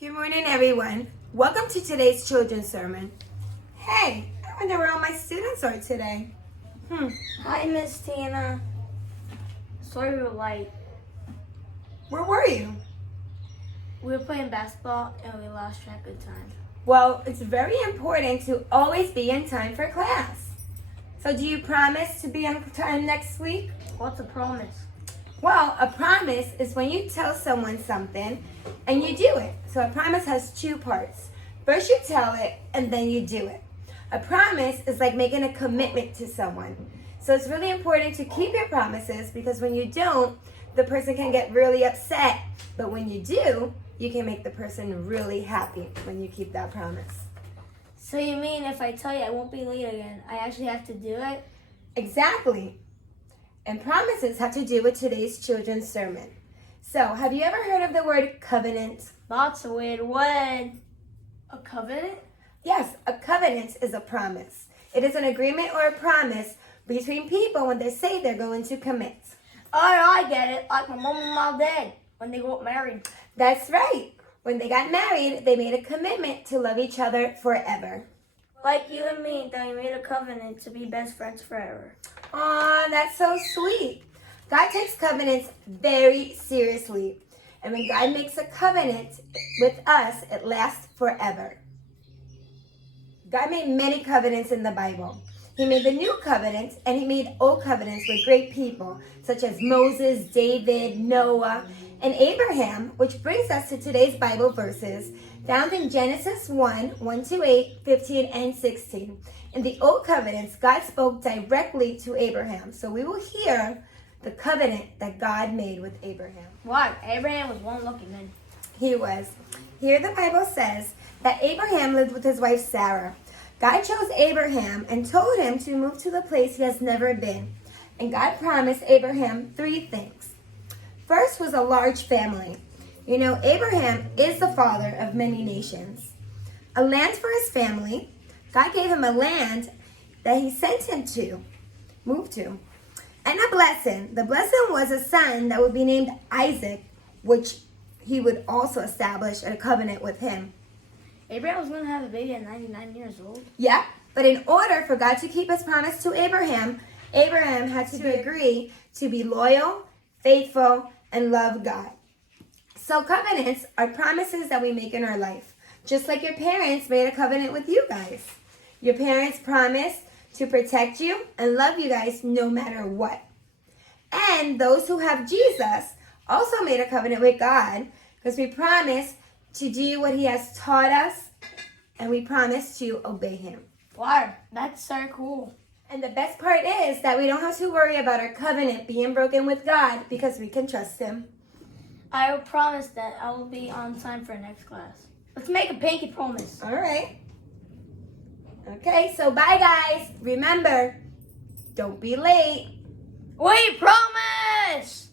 Good morning, everyone. Welcome to today's children's sermon. Hey, I wonder where all my students are today. Hi, Miss Tina. Sorry we were late. Where were you? We were playing basketball and we lost track of time. Well, it's very important to always be in time for class. So do you promise to be on time next week? What's a promise? Well, a promise is when you tell someone something and you do it. So a promise has two parts. First you tell it and then you do it. A promise is like making a commitment to someone. So it's really important to keep your promises because when you don't, the person can get really upset. But when you do, you can make the person really happy when you keep that promise. So you mean if I tell you I won't be late again, I actually have to do it? Exactly. And promises have to do with today's children's sermon. So, have you ever heard of the word covenant? Lots of weird word. A covenant? Yes, a covenant is a promise. It is an agreement or a promise between people when they say they're going to commit. Oh, I get it. Like my mom and my dad when they got married. That's right. When they got married, they made a commitment to love each other forever. Like you and me, that we made a covenant to be best friends forever. Aw, that's so sweet. God takes covenants very seriously. And when God makes a covenant with us, it lasts forever. God made many covenants in the Bible. He made the new covenant and he made old covenants with great people such as Moses, David, Noah, and Abraham, which brings us to today's Bible verses found in Genesis 1:1-8, 15, and 16. In the old covenants, God spoke directly to Abraham. So we will hear the covenant that God made with Abraham. What? Abraham was one lucky man. He was. Here the Bible says that Abraham lived with his wife Sarah. God chose Abraham and told him to move to the place he has never been. And God promised Abraham three things. First was a large family. You know, Abraham is the father of many nations. A land for his family. God gave him a land that he sent him to, move to. And a blessing. The blessing was a son that would be named Isaac, which he would also establish a covenant with him. Abraham was going to have a baby at 99 years old. Yeah, but in order for God to keep his promise to Abraham, Abraham had to agree to be loyal, faithful, and love God. So covenants are promises that we make in our life. Just like your parents made a covenant with you guys. Your parents promised to protect you and love you guys no matter what. And those who have Jesus also made a covenant with God because we promise to do what he has taught us and we promise to obey him. Wow, that's so cool. And the best part is that we don't have to worry about our covenant being broken with God because we can trust him. I will promise that I will be on time for next class. Let's make a pinky promise. All right. Okay, so bye guys. Remember, don't be late. We promise!